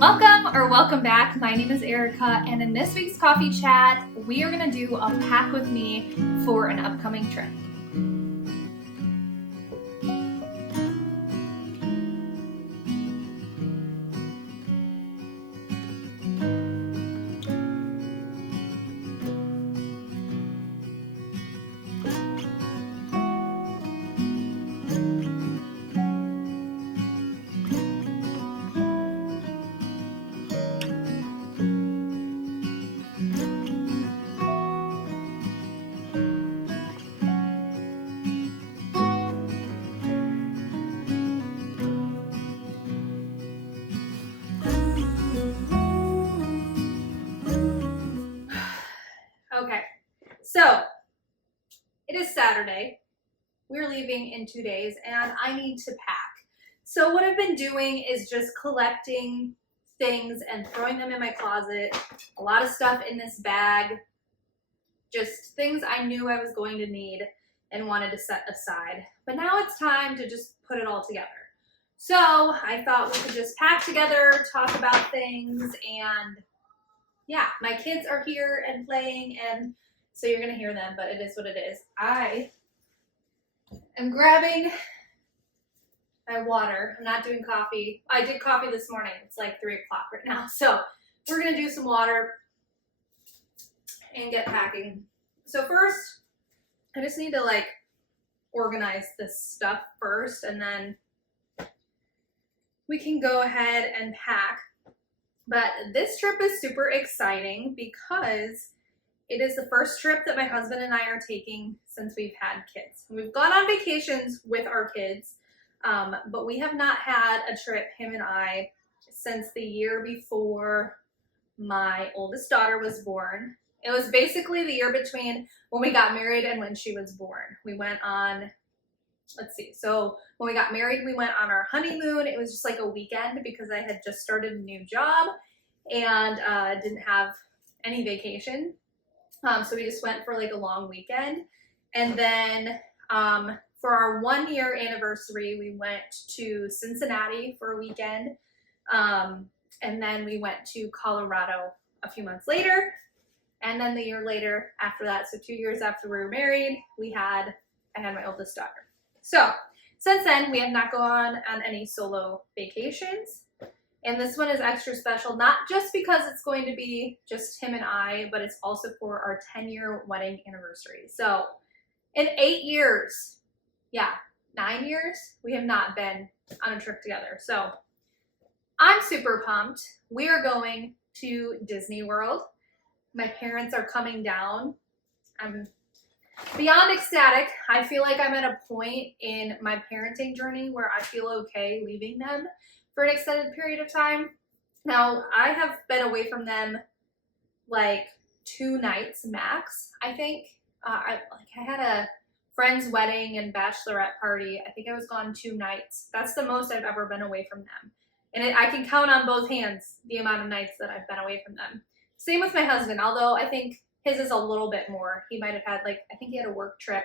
Welcome back. My name is Erica, and in this week's coffee chat, we are going to do a pack with me for an upcoming trip. Okay, so it is Saturday. We're leaving in 2 days and I need to pack. So what I've been doing is just collecting things and throwing them in my closet. A lot of stuff in this bag, just things I knew I was going to need and wanted to set aside. But now it's time to just put it all together. So I thought we could just pack together, talk about things, and yeah, my kids are here and playing, and so you're gonna hear them, but it is what it is. I am grabbing my water. I'm not doing coffee. I did coffee this morning. It's like 3 o'clock right now. So we're gonna do some water and get packing. So first, I just need to like organize this stuff first, and then we can go ahead and pack. But this trip is super exciting because it is the first trip that my husband and I are taking since we've had kids. We've gone on vacations with our kids, but we have not had a trip, him and I, since the year before my oldest daughter was born. It was basically the year between when we got married and when she was born. We went on, let's see, so when we got married, we went on our honeymoon. It was just like a weekend because I had just started a new job and didn't have any vacation. So we just went for like a long weekend. And then for our 1 year anniversary, we went to Cincinnati for a weekend. And then we went to Colorado a few months later. And then the year later after that, so 2 years after we were married, I had my oldest daughter. So since then, we have not gone on any solo vacations. And this one is extra special, not just because it's going to be just him and I, but it's also for our 10-year wedding anniversary. So in 8 years, 9 years, we have not been on a trip together. So I'm super pumped. We are going to Disney World. My parents are coming down. I'm beyond ecstatic. I feel like I'm at a point in my parenting journey where I feel okay leaving them for an extended period of time. Now, I have been away from them like 2 nights max, I think. I had a friend's wedding and bachelorette party. I think I was gone 2 nights. That's the most I've ever been away from them. And I can count on both hands the amount of nights that I've been away from them. Same with my husband, although I think his is a little bit more. He might have had I think he had a work trip.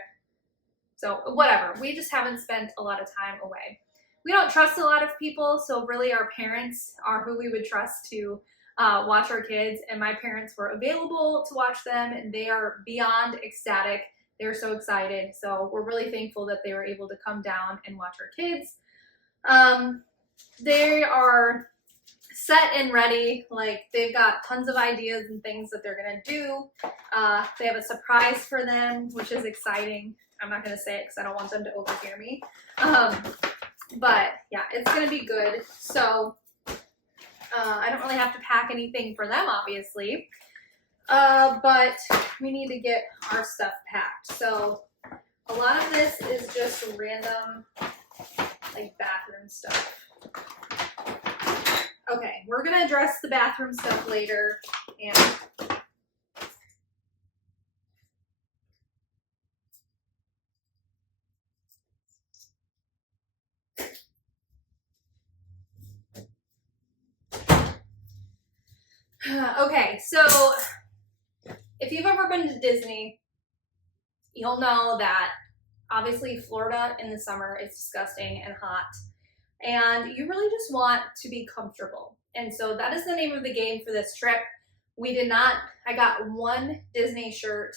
So whatever, we just haven't spent a lot of time away. We don't trust a lot of people, so really our parents are who we would trust to watch our kids, and my parents were available to watch them, and they are beyond ecstatic. They're so excited, so we're really thankful that they were able to come down and watch our kids. They are set and ready. They've got tons of ideas and things that they're gonna do. They have a surprise for them, which is exciting. I'm not gonna say it because I don't want them to overhear me. But yeah, it's gonna be good. So I don't really have to pack anything for them, obviously. But we need to get our stuff packed. So a lot of this is just random bathroom stuff. Okay, we're gonna address the bathroom stuff later, and okay, so if you've ever been to Disney, you'll know that obviously Florida in the summer is disgusting and hot, and you really just want to be comfortable. And so that is the name of the game for this trip. I got one Disney shirt.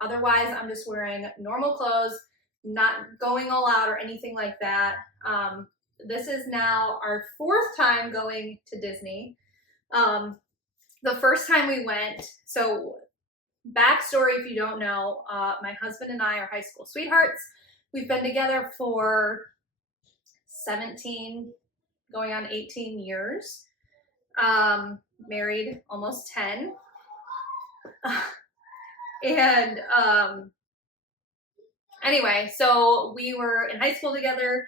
Otherwise, I'm just wearing normal clothes, not going all out or anything like that. This is now our 4th time going to Disney. The first time we went, so backstory if you don't know, my husband and I are high school sweethearts. We've been together for 17, going on 18 years. Married almost 10. And anyway, so we were in high school together.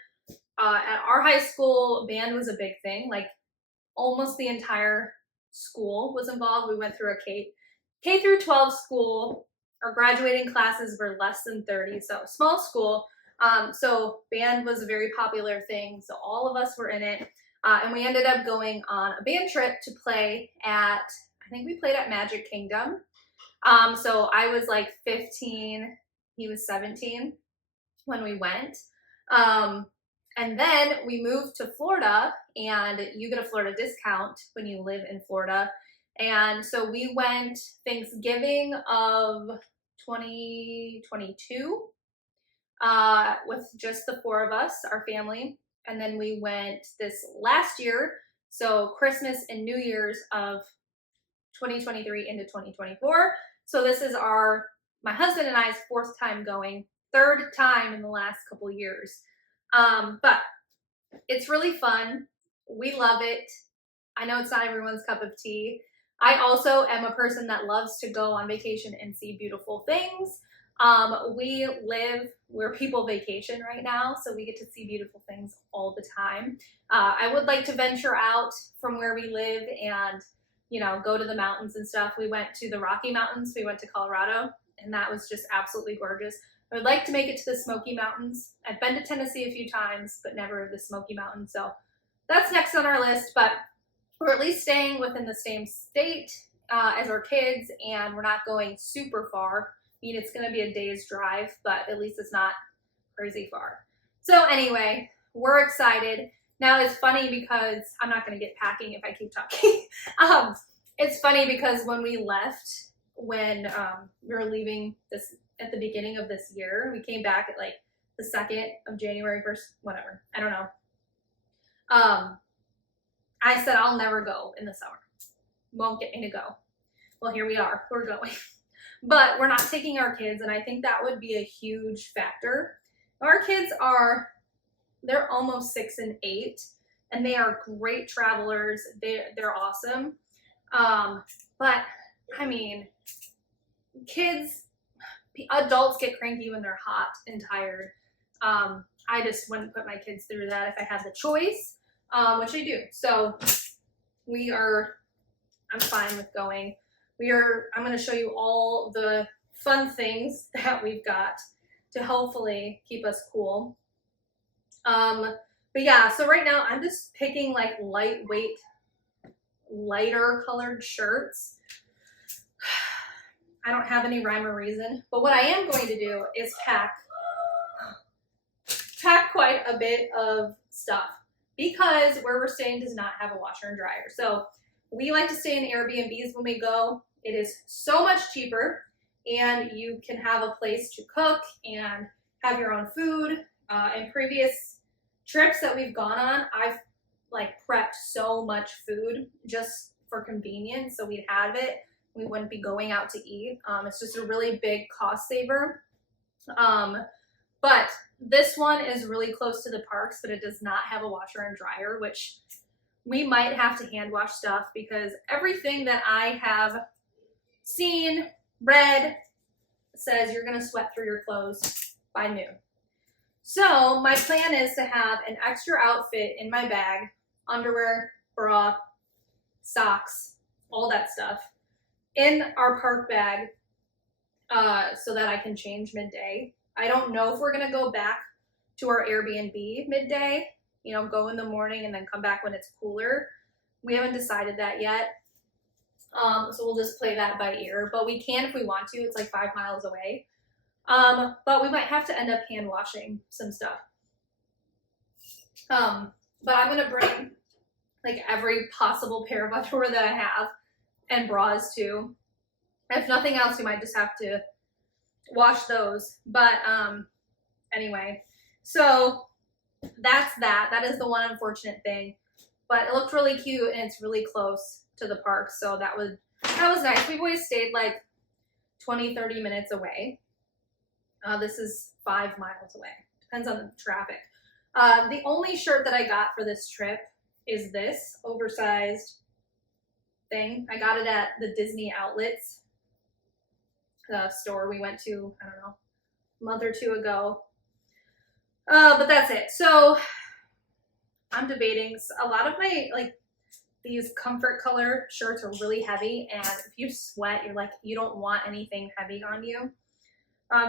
At our high school, band was a big thing. Like almost the entire school was involved. We went through a K through 12 school. Our graduating classes were less than 30, so small school. So band was a very popular thing. So all of us were in it. And we ended up going on a band trip to play I think we played at Magic Kingdom. So I was like 15, he was 17 when we went. And then we moved to Florida, and you get a Florida discount when you live in Florida. And so we went Thanksgiving of 2022 with just the 4 of us, our family. And then we went this last year, so Christmas and New Year's of 2023 into 2024. So this is my husband and I's 4th time going, 3rd time in the last couple years. But it's really fun. We love it. I know it's not everyone's cup of tea. I also am a person that loves to go on vacation and see beautiful things. We live where people vacation right now, so we get to see beautiful things all the time. I would like to venture out from where we live and, go to the mountains and stuff. We went to the Rocky Mountains. We went to Colorado, and that was just absolutely gorgeous. I would like to make it to the Smoky Mountains. I've been to Tennessee a few times, but never the Smoky Mountains. So that's next on our list, but we're at least staying within the same state as our kids, and we're not going super far. I mean, it's going to be a day's drive, but at least it's not crazy far. So anyway, we're excited. Now it's funny because I'm not going to get packing if I keep talking. It's funny because when we left, when we were leaving this at the beginning of this year, we came back at like the 2nd of January, 1st, whatever. I don't know. I said, I'll never go in the summer. Won't get me to go. Well, here we are. We're going. But we're not taking our kids, and I think that would be a huge factor. Our kids they're almost 6 and 8, and they are great travelers. They're awesome. But I mean, adults get cranky when they're hot and tired. I just wouldn't put my kids through that if I had the choice, which I do. So I'm fine with going. I'm going to show you all the fun things that we've got to hopefully keep us cool. But yeah, so right now I'm just picking like lightweight, lighter colored shirts. I don't have any rhyme or reason, but what I am going to do is pack quite a bit of stuff because where we're staying does not have a washer and dryer. So we like to stay in Airbnbs when we go. It is so much cheaper, and you can have a place to cook and have your own food. In previous trips that we've gone on, I've prepped so much food just for convenience, so we'd have it. We wouldn't be going out to eat. It's just a really big cost saver. But this one is really close to the parks, but it does not have a washer and dryer, which we might have to hand wash stuff because everything that I have seen, read, says you're going to sweat through your clothes by noon. So my plan is to have an extra outfit in my bag, underwear, bra, socks, all that stuff, in our park bag so that I can change midday. I don't know if we're going to go back to our Airbnb midday, go in the morning and then come back when it's cooler. We haven't decided that yet. So we'll just play that by ear, but we can if we want to. It's like 5 miles away. But we might have to end up hand washing some stuff. But I'm going to bring like every possible pair of underwear that I have, and bras too. If nothing else, we might just have to wash those. But anyway, so that's that. That is the one unfortunate thing. But it looked really cute, and it's really close to the park, so that was nice. We've always stayed like 20-30 minutes away. This is 5 miles away. Depends on the traffic. The only shirt that I got for this trip is this oversized thing. I got it at the Disney Outlets store we went to, I don't know, a month or two ago. But that's it. So I'm debating. A lot of my, like, these comfort color shirts are really heavy, and if you sweat, you're like, you don't want anything heavy on you.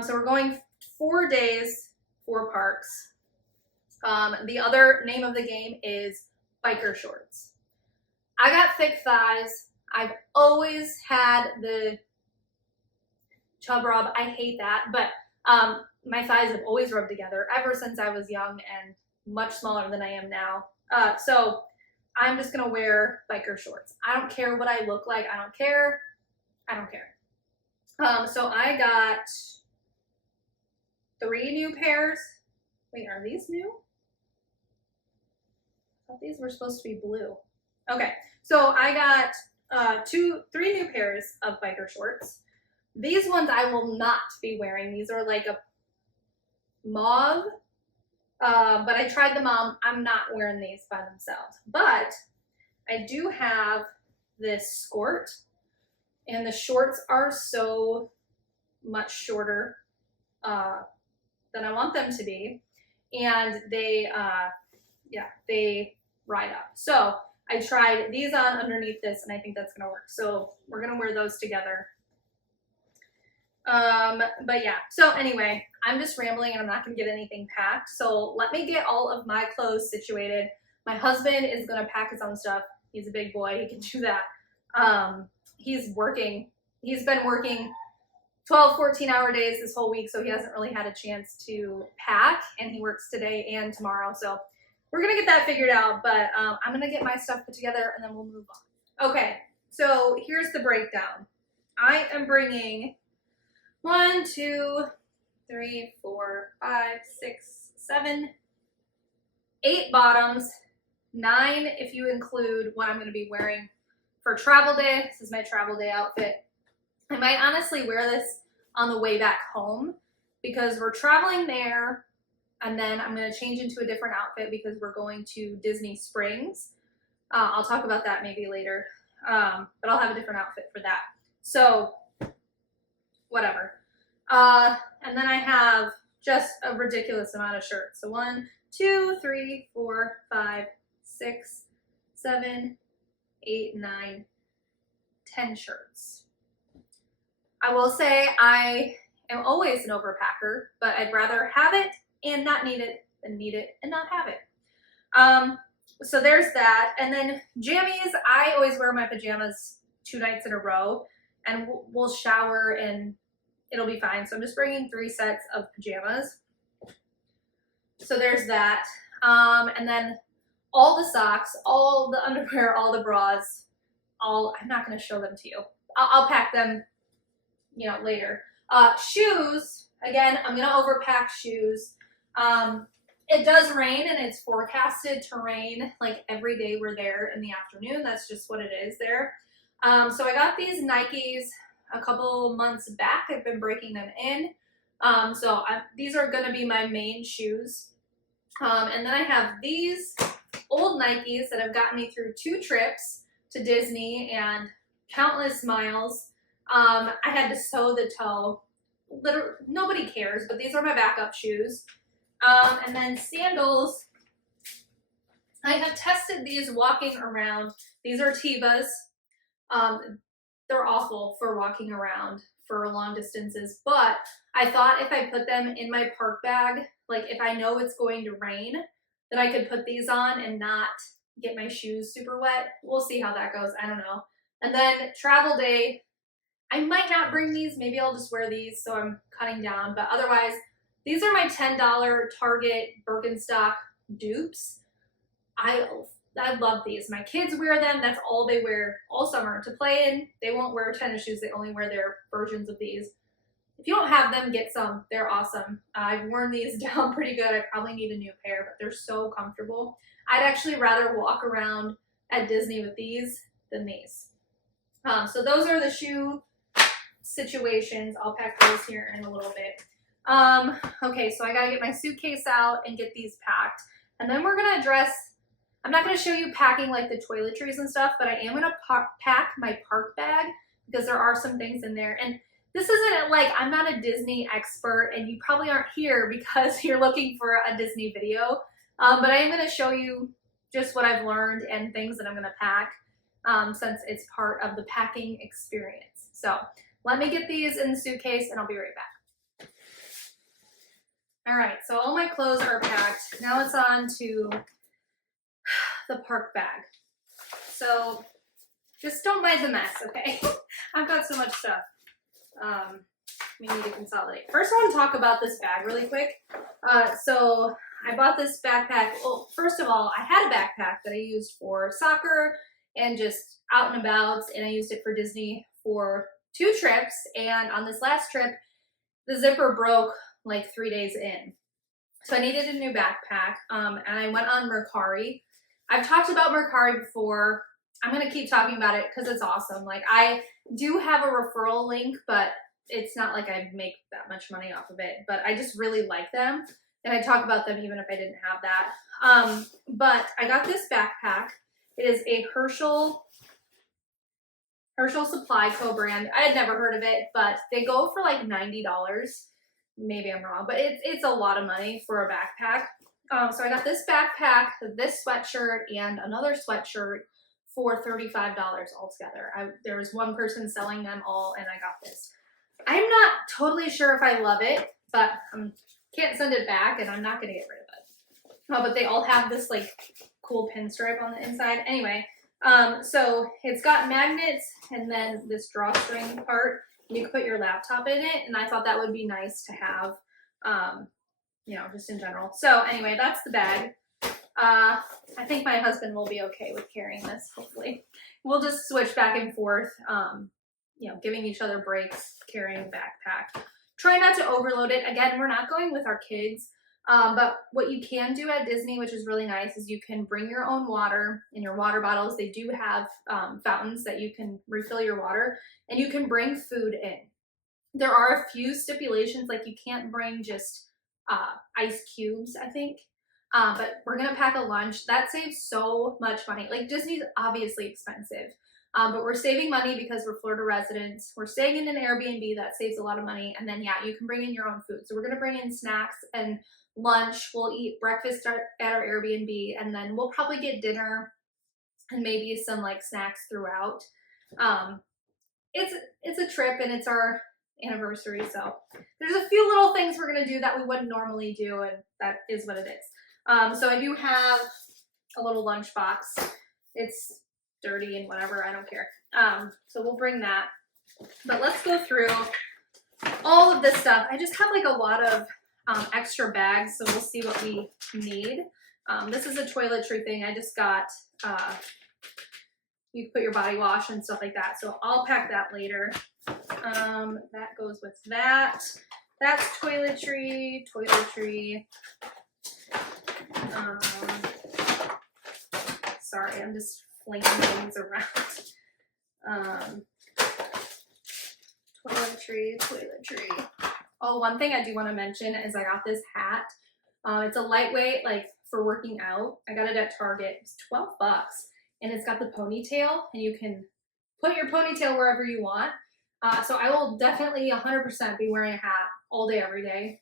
So we're going 4 days, 4 parks. The other name of the game is biker shorts. I got thick thighs. I've always had the chub rub. I hate that, but my thighs have always rubbed together ever since I was young and much smaller than I am now. So I'm just gonna wear biker shorts. I don't care what I look like. I don't care. I don't care. So I got 3 new pairs. Wait, are these new? I thought these were supposed to be blue. Okay, so I got 3 new pairs of biker shorts. These ones I will not be wearing. These are like a mauve, but I tried them on. I'm not wearing these by themselves. But I do have this skirt, and the shorts are so much shorter than I want them to be, and they ride up. So I tried these on underneath this, and I think that's gonna work. So we're gonna wear those together. But yeah, so anyway, I'm just rambling and I'm not gonna get anything packed. So let me get all of my clothes situated. My husband is gonna pack his own stuff. He's a big boy, he can do that. He's been working 12, 14-hour days this whole week, so he hasn't really had a chance to pack, and he works today and tomorrow. So we're gonna get that figured out, but I'm gonna get my stuff put together and then we'll move on. Okay, so here's the breakdown. I am bringing 1, 2, 3, 4, 5, 6, 7, 8 bottoms, 9 if you include what I'm going to be wearing for travel day. This is my travel day outfit. I might honestly wear this on the way back home because we're traveling there, and then I'm going to change into a different outfit because we're going to Disney Springs. I'll talk about that maybe later, but I'll have a different outfit for that. So whatever. And then I have just a ridiculous amount of shirts. So 1, 2, 3, 4, 5, 6, 7, 8, 9, 10 shirts. I will say I am always an overpacker, but I'd rather have it and not need it than need it and not have it. So there's that. And then jammies, I always wear my pajamas 2 nights in a row, and we'll shower and it'll be fine. So I'm just bringing 3 sets of pajamas. So there's that. And then all the socks, all the underwear, all the bras, I'm not going to show them to you. I'll pack them, later. Shoes, again, I'm going to overpack shoes. It does rain, and it's forecasted to rain like every day we're there in the afternoon. That's just what it is there. So I got these Nikes a couple months back. I've been breaking them in. These are going to be my main shoes. And then I have these old Nikes that have gotten me through 2 trips to Disney and countless miles. I had to sew the toe. Literally, nobody cares, but these are my backup shoes. And then sandals. I have tested these walking around. These are Tevas. They're awful for walking around for long distances, but I thought if I put them in my park bag, like if I know it's going to rain, then I could put these on and not get my shoes super wet. We'll see how that goes. I don't know. And then travel day, I might not bring these. Maybe I'll just wear these, so I'm cutting down. But otherwise, these are my $10 Target Birkenstock dupes. I I love these. My kids wear them. That's all they wear all summer to play in. They won't wear tennis shoes. They only wear their versions of these. If you don't have them, get some. They're awesome. I've worn these down pretty good. I probably need a new pair, but they're so comfortable. I'd actually rather walk around at Disney with these than these. So those are the shoe situations. I'll pack those here in a little bit. Okay, so I gotta get my suitcase out and get these packed. And then we're gonna address, I'm not gonna show you packing like the toiletries and stuff, but I am gonna pack my park bag because there are some things in there. And this isn't like, I'm not a Disney expert and you probably aren't here because you're looking for a Disney video. But I am gonna show you just what I've learned and things that I'm gonna pack since it's part of the packing experience. So let me get these in the suitcase and I'll be right back. All right, so all my clothes are packed. Now it's on to the park bag. So just don't mind the mess, okay? I've got so much stuff. We need to consolidate. First, I want to talk about this bag really quick. So I bought this backpack. Well, first of all, I had a backpack that I used for soccer and just out and about, and I used it for Disney for 2 trips. And on this last trip, the zipper broke like 3 days in. So I needed a new backpack, and I went on Mercari. I've talked about Mercari before. I'm gonna keep talking about it because it's awesome. Like, I do have a referral link, but it's not like I make that much money off of it, but I just really like them. And I talk about them even if I didn't have that. But I got this backpack. It is a Herschel Supply Co. brand. I had never heard of it, but they go for like $90. Maybe I'm wrong, but it's a lot of money for a backpack. So I got this backpack, this sweatshirt, and another sweatshirt for $35 altogether. There was one person selling them all, and I got this. I'm not totally sure if I love it, but can't send it back, and I'm not going to get rid of it. But they all have this like cool pinstripe on the inside. Anyway, so it's got magnets and then this drawstring part. You can put your laptop in it, and I thought that would be nice to have, you know, just in general. So anyway, that's the bag. I think my husband will be okay with carrying this, hopefully. We'll just switch back and forth, you know, giving each other breaks, carrying a backpack. Try not to overload it. Again, we're not going with our kids, but what you can do at Disney, which is really nice, is you can bring your own water in your water bottles. They do have fountains that you can refill your water, and you can bring food in. There are a few stipulations, like you can't bring just ice cubes, I think. But we're gonna pack a lunch. That saves so much money. Like, Disney's obviously expensive, but we're saving money because we're Florida residents. We're staying in an Airbnb, that saves a lot of money. And then, yeah, you can bring in your own food. So we're gonna bring in snacks and lunch. We'll eat breakfast at our Airbnb, and then we'll probably get dinner and maybe some like snacks throughout. It's a trip, and it's our anniversary, so there's a few little things we're gonna do that we wouldn't normally do, and that is what it is. So I do have a little lunch box. It's dirty and whatever, I don't care. So we'll bring that. But let's go through all of this stuff. I just have like a lot of extra bags, so we'll see what we need. This is a toiletry thing. I just got, you put your body wash and stuff like that. So I'll pack that later. That goes with that. That's toiletry. Sorry, I'm just flinging things around. Toiletry. Oh, one thing I do want to mention is I got this hat. It's a lightweight, like for working out. I got it at Target. It's $12, and it's got the ponytail, and you can put your ponytail wherever you want. So I will definitely 100% be wearing a hat all day, every day.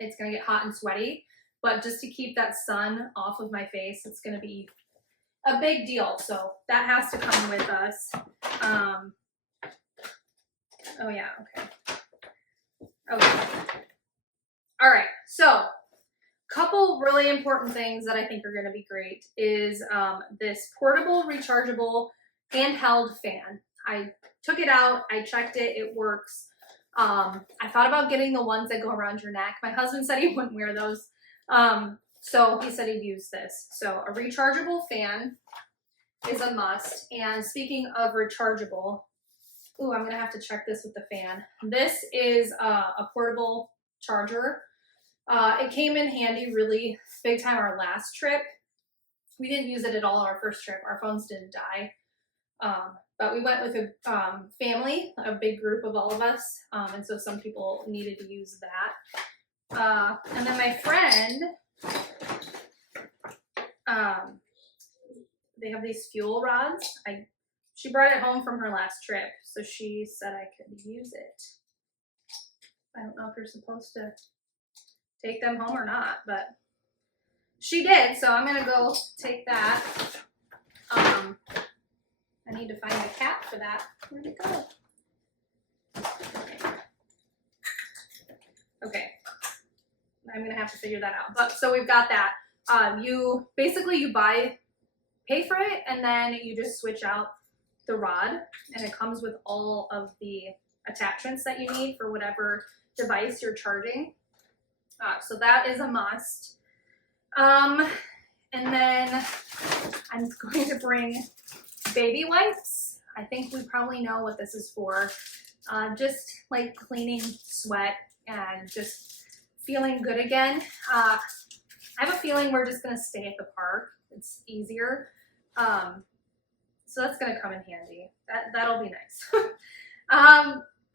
It's gonna get hot and sweaty, but just to keep that sun off of my face, it's gonna be a big deal. So that has to come with us. Oh yeah, okay. All right, so couple really important things that I think are gonna be great is this portable, rechargeable, handheld fan. I took it out, I checked it, it works. I thought about getting the ones that go around your neck. My husband said he wouldn't wear those. So he said he'd use this. So a rechargeable fan is a must. And speaking of rechargeable, ooh, I'm gonna have to check this with the fan. This is a portable charger. It came in handy really big time our last trip. We didn't use it at all our first trip. Our phones didn't die. But we went with a family, a big group of all of us. And so some people needed to use that. And then my friend, they have these fuel rods. She brought it home from her last trip, so she said I could use it. I don't know if you're supposed to take them home or not, but she did, so I'm gonna go take that. I need to find a cap for that. Where'd it go? Okay. I'm gonna have to figure that out. But so we've got that. You pay for it, and then you just switch out the rod, and it comes with all of the attachments that you need for whatever device you're charging. So that is a must. And then I'm going to bring baby wipes. I think we probably know what this is for. Just like cleaning sweat and just feeling good again. I have a feeling we're just gonna stay at the park. It's easier. So that's gonna come in handy. That'll be nice.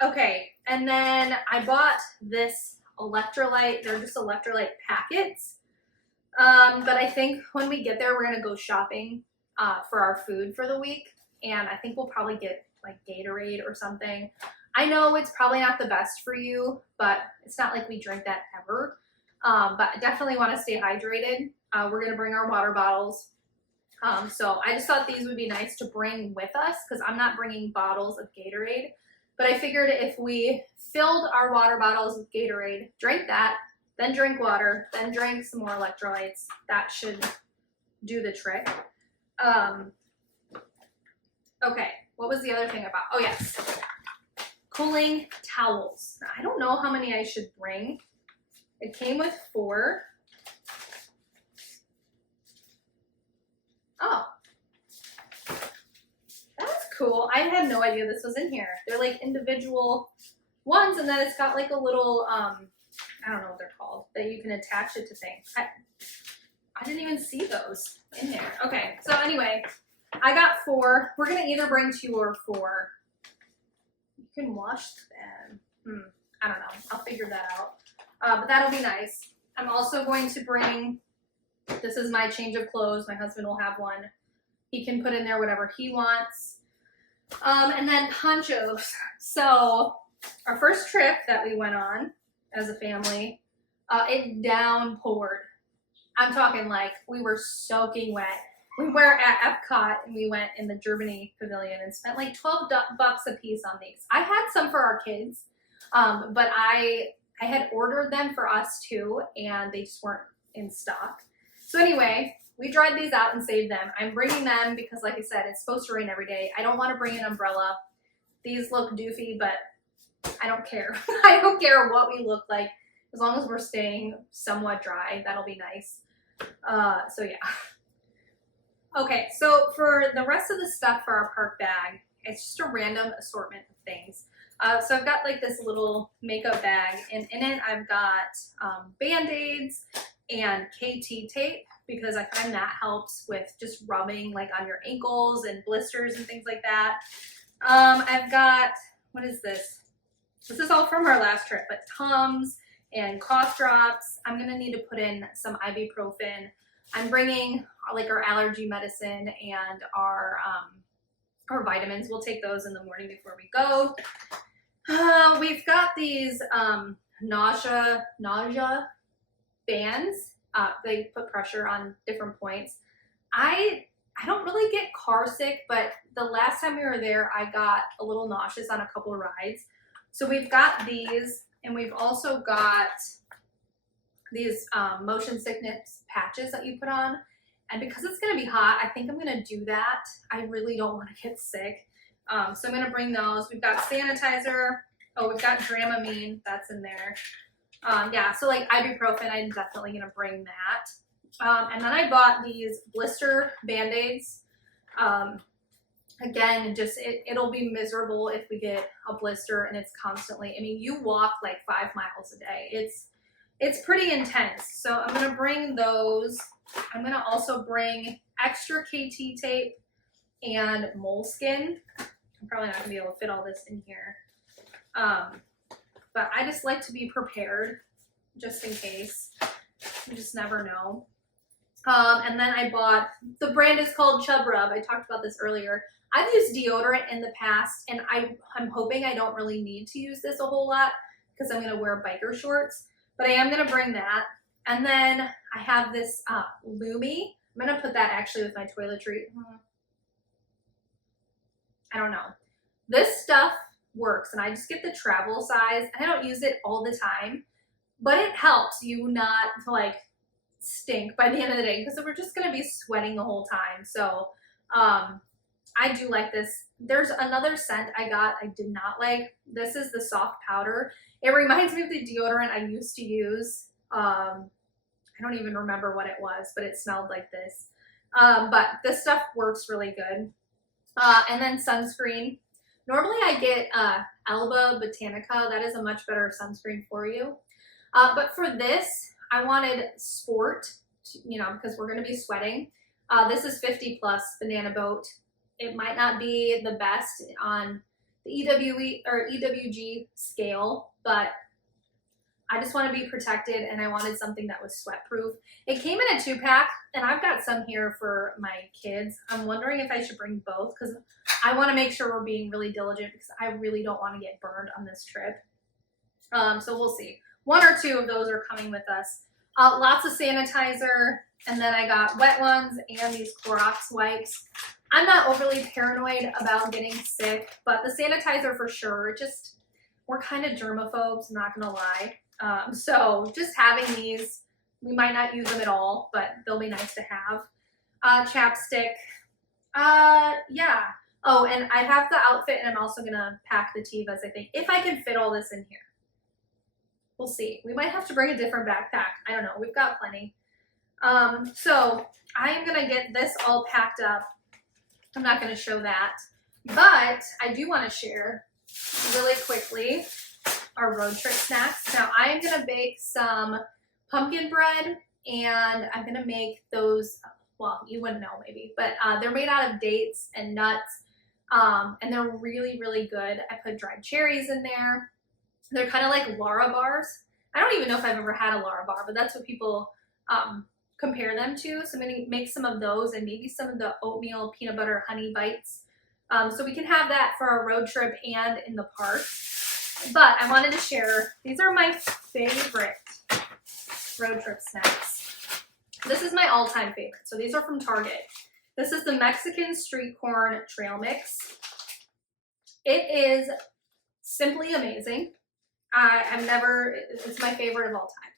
Okay, and then I bought this electrolyte. They're just electrolyte packets. But I think when we get there, we're gonna go shopping for our food for the week. And I think we'll probably get like Gatorade or something. I know it's probably not the best for you, but it's not like we drink that ever. But I definitely want to stay hydrated. We're gonna bring our water bottles. So I just thought these would be nice to bring with us because I'm not bringing bottles of Gatorade. But I figured if we filled our water bottles with Gatorade, drank that, then drink water, then drink some more electrolytes, that should do the trick. Okay, what was the other thing about? Oh yes, cooling towels. Now, I don't know how many I should bring. It came with 4. Oh, that's cool. I had no idea this was in here. They're like individual ones, and then it's got like a little, I don't know what they're called, that you can attach it to things. I didn't even see those in there. Okay, so anyway, I got 4. We're gonna either bring 2 or 4. You can wash them. I don't know. I'll figure that out. But that'll be nice. I'm also going to bring, this is my change of clothes. My husband will have one. He can put in there whatever he wants. And then ponchos. So our first trip that we went on as a family, it downpoured. I'm talking like we were soaking wet. We were at Epcot and we went in the Germany pavilion and spent like $12 a piece on these. I had some for our kids, but I had ordered them for us too, and they just weren't in stock. So anyway, we dried these out and saved them. I'm bringing them because, like I said, it's supposed to rain every day. I don't want to bring an umbrella. These look doofy, but I don't care. I don't care what we look like. As long as we're staying somewhat dry, that'll be nice. So yeah. Okay, so for the rest of the stuff for our park bag, it's just a random assortment of things. So I've got like this little makeup bag, and in it I've got Band-Aids and KT tape because I find that helps with just rubbing like on your ankles and blisters and things like that. I've got, what is this? This is all from our last trip, but Tums and cough drops. I'm gonna need to put in some ibuprofen. I'm bringing like our allergy medicine and our vitamins. We'll take those in the morning before we go. We've got these nausea bands. They put pressure on different points. I don't really get car sick, but the last time we were there, I got a little nauseous on a couple of rides. So we've got these, and we've also got these motion sickness patches that you put on. And because it's gonna be hot, I think I'm gonna do that. I really don't wanna get sick. So I'm gonna bring those. We've got sanitizer. Oh, we've got Dramamine, that's in there. Yeah, so like ibuprofen, I'm definitely gonna bring that. And then I bought these blister Band-Aids. Again, just it'll be miserable if we get a blister and it's constantly, I mean, you walk like 5 miles a day. It's pretty intense. So I'm gonna bring those. I'm gonna also bring extra KT tape and moleskin. I'm probably not gonna be able to fit all this in here. But I just like to be prepared just in case. You just never know. And then I bought, the brand is called Chub Rub. I talked about this earlier. I've used deodorant in the past, and I'm hoping I don't really need to use this a whole lot because I'm going to wear biker shorts, but I am going to bring that. And then I have this Lumi. I'm going to put that actually with my toiletry. I don't know. This stuff works, and I just get the travel size. I don't use it all the time, but it helps you not like stink by the end of the day because we're just going to be sweating the whole time. So I do like this. There's another scent I got I did not like. This is the soft powder. It reminds me of the deodorant I used to use. I don't even remember what it was, but it smelled like this. But this stuff works really good. And then sunscreen. Normally I get Alba Botanica. That is a much better sunscreen for you. But for this, I wanted sport, you know, because we're going to be sweating. This is 50 plus Banana Boat. It might not be the best on the EWE or EWG scale, but I just want to be protected and I wanted something that was sweat proof. It came in a 2-pack and I've got some here for my kids. I'm wondering if I should bring both because I want to make sure we're being really diligent because I really don't want to get burned on this trip. So we'll see. 1 or 2 of those are coming with us. Lots of sanitizer, and then I got wet ones and these Clorox wipes. I'm not overly paranoid about getting sick, but the sanitizer for sure. Just, we're kind of germaphobes, I'm not gonna lie. So just having these, we might not use them at all, but they'll be nice to have. Chapstick, yeah. Oh, and I have the outfit, and I'm also gonna pack the Tevas, I think, if I can fit all this in here. We'll see. We might have to bring a different backpack. I don't know. We've got plenty. So I am going to get this all packed up. I'm not going to show that. But I do want to share really quickly our road trip snacks. Now I am going to bake some pumpkin bread, and I'm going to make those, well, you wouldn't know maybe, but they're made out of dates and nuts, and they're really, really good. I put dried cherries in there. They're kind of like Lara bars. I don't even know if I've ever had a Lara bar, but that's what people compare them to. So I'm going to make some of those and maybe some of the oatmeal peanut butter honey bites. So we can have that for our road trip and in the park. But I wanted to share, these are my favorite road trip snacks. This is my all-time favorite. So these are from Target. This is the Mexican street corn trail mix. It is simply amazing. It's my favorite of all time.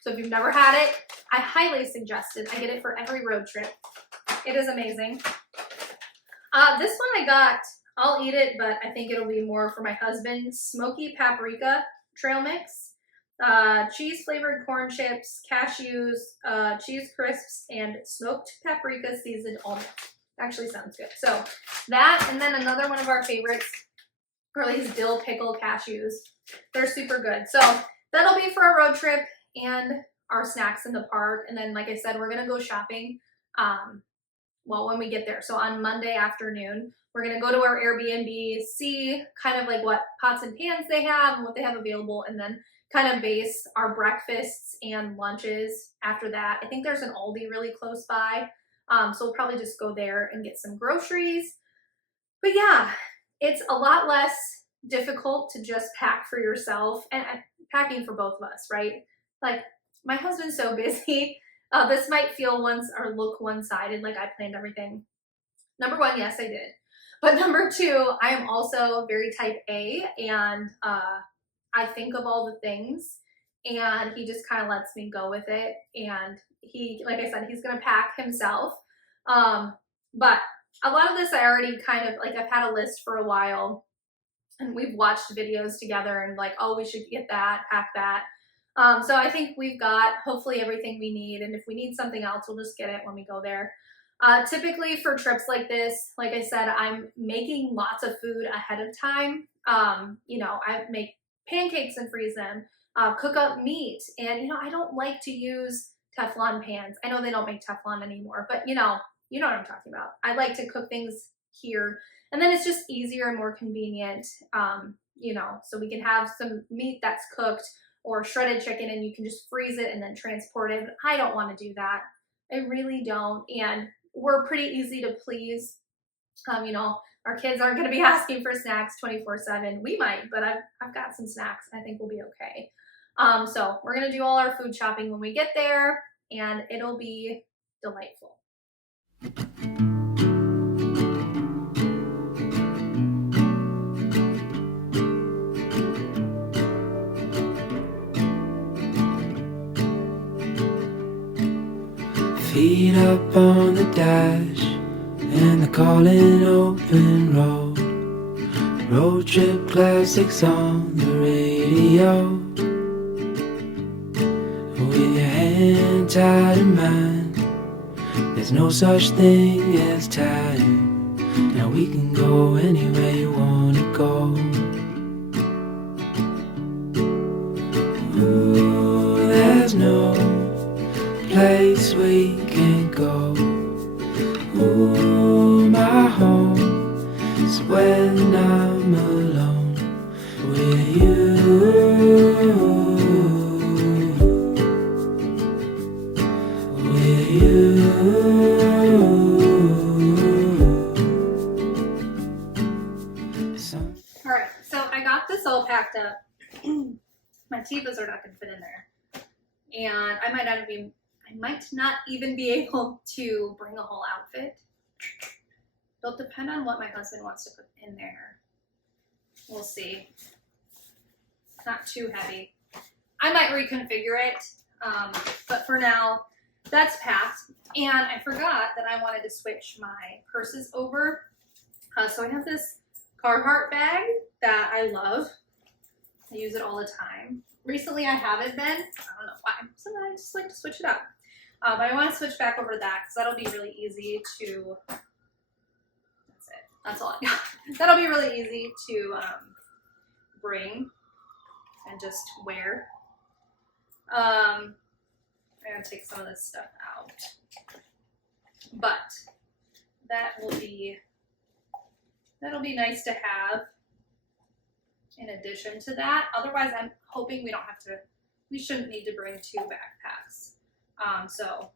So if you've never had it, I highly suggest it. I get it for every road trip. It is amazing. This one I got, I'll eat it, but I think it'll be more for my husband. Smoky paprika trail mix, cheese flavored corn chips, cashews, cheese crisps, and smoked paprika seasoned almonds. Actually sounds good. So that, and then another one of our favorites are these dill pickle cashews. They're super good. So that'll be for our road trip and our snacks in the park. And then, like I said, we're going to go shopping, well, when we get there. So on Monday afternoon, we're going to go to our Airbnb, see kind of like what pots and pans they have and what they have available, and then kind of base our breakfasts and lunches after that. I think there's an Aldi really close by. So we'll probably just go there and get some groceries. But yeah, it's a lot less difficult to just pack for yourself and packing for both of us, right? Like, my husband's so busy. This might feel look one-sided, like I planned everything. Number one, yes, I did. But number two, I am also very type A, and I think of all the things, and he just kind of lets me go with it. And he, like I said, he's going to pack himself. But a lot of this I already kind of, like, I've had a list for a while, and we've watched videos together and like, oh, we should get that, pack that. So I think we've got hopefully everything we need, and if we need something else, we'll just get it when we go there. Typically for trips like this, like I said, I'm making lots of food ahead of time. You know, I make pancakes and freeze them, cook up meat, and you know, I don't like to use Teflon pans. I know they don't make Teflon anymore, but you know what I'm talking about. I like to cook things here, and then it's just easier and more convenient. You know, so we can have some meat that's cooked or shredded chicken and you can just freeze it and then transport it. But I don't want to do that. I really don't. And we're pretty easy to please. You know, our kids aren't going to be asking for snacks 24/7. We might, but I've got some snacks. I think we'll be okay. So we're going to do all our food shopping when we get there, and it'll be delightful. Feet up on the dash and the calling open road. Road trip classics on the radio. With your hand tied in mine, there's no such thing as time. Now we can go anywhere you wanna go. Ooh, there's no place we can go. Ooh, my home is when I'm alone with you. With you. All right, so I got this all packed up. My Tevas are not going to fit in there, and I might not even be able to bring a whole outfit. It'll depend on what my husband wants to put in there. We'll see. It's not too heavy. I might reconfigure it, but for now, that's packed. And I forgot that I wanted to switch my purses over. So I have this Carhartt bag that I love. I use it all the time. Recently I haven't been. I don't know why. Sometimes I just like to switch it up. But I want to switch back over to that because that'll be really easy to, that's it. That's all I got. That'll be really easy to bring and just wear. I'm going to take some of this stuff out. But that'll be nice to have in addition to that. Otherwise, I'm hoping we shouldn't need to bring 2 backpacks. So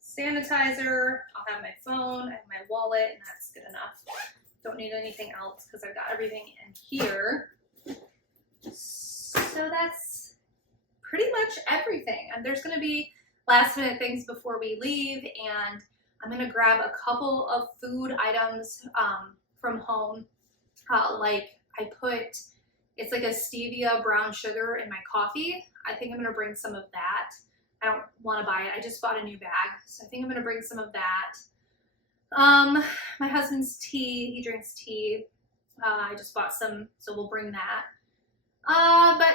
sanitizer, I'll have my phone, I have my wallet, and that's good enough. Don't need anything else because I've got everything in here. So that's pretty much everything. And there's going to be last minute things before we leave, and I'm going to grab a couple of food items from home. Like it's like a stevia brown sugar in my coffee. I think I'm going to bring some of that. I don't want to buy it. I just bought a new bag, so I think I'm going to bring some of that. My husband's tea. He drinks tea. I just bought some, so we'll bring that. But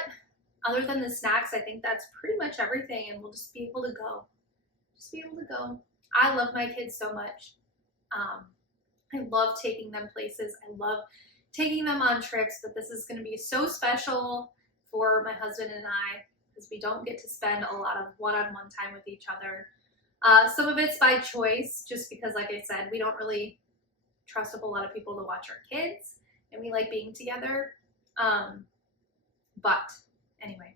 other than the snacks, I think that's pretty much everything, and we'll just be able to go. I love my kids so much. I love taking them places. I love taking them on trips, but this is going to be so special for my husband and I because we don't get to spend a lot of one-on-one time with each other. Some of it's by choice, just because, like I said, we don't really trust a whole lot of people to watch our kids, and we like being together. But anyway,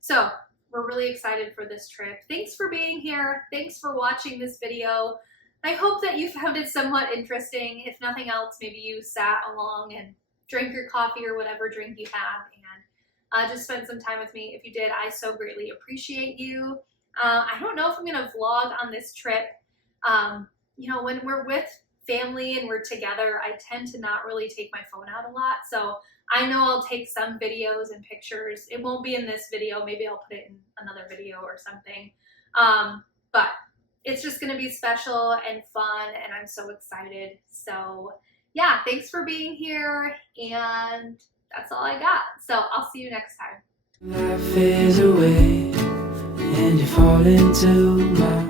so we're really excited for this trip. Thanks for being here. Thanks for watching this video. I hope that you found it somewhat interesting. If nothing else, maybe you sat along and drank your coffee or whatever drink you have and just spend some time with me. If you did, I so greatly appreciate you. I don't know if I'm gonna vlog on this trip. You know, when we're with family and we're together, I tend to not really take my phone out a lot. So I know I'll take some videos and pictures. It won't be in this video. Maybe I'll put it in another video or something. But it's just going to be special and fun, and I'm so excited. So yeah, thanks for being here, and that's all I got. So I'll see you next time. Life fades away and you fall into my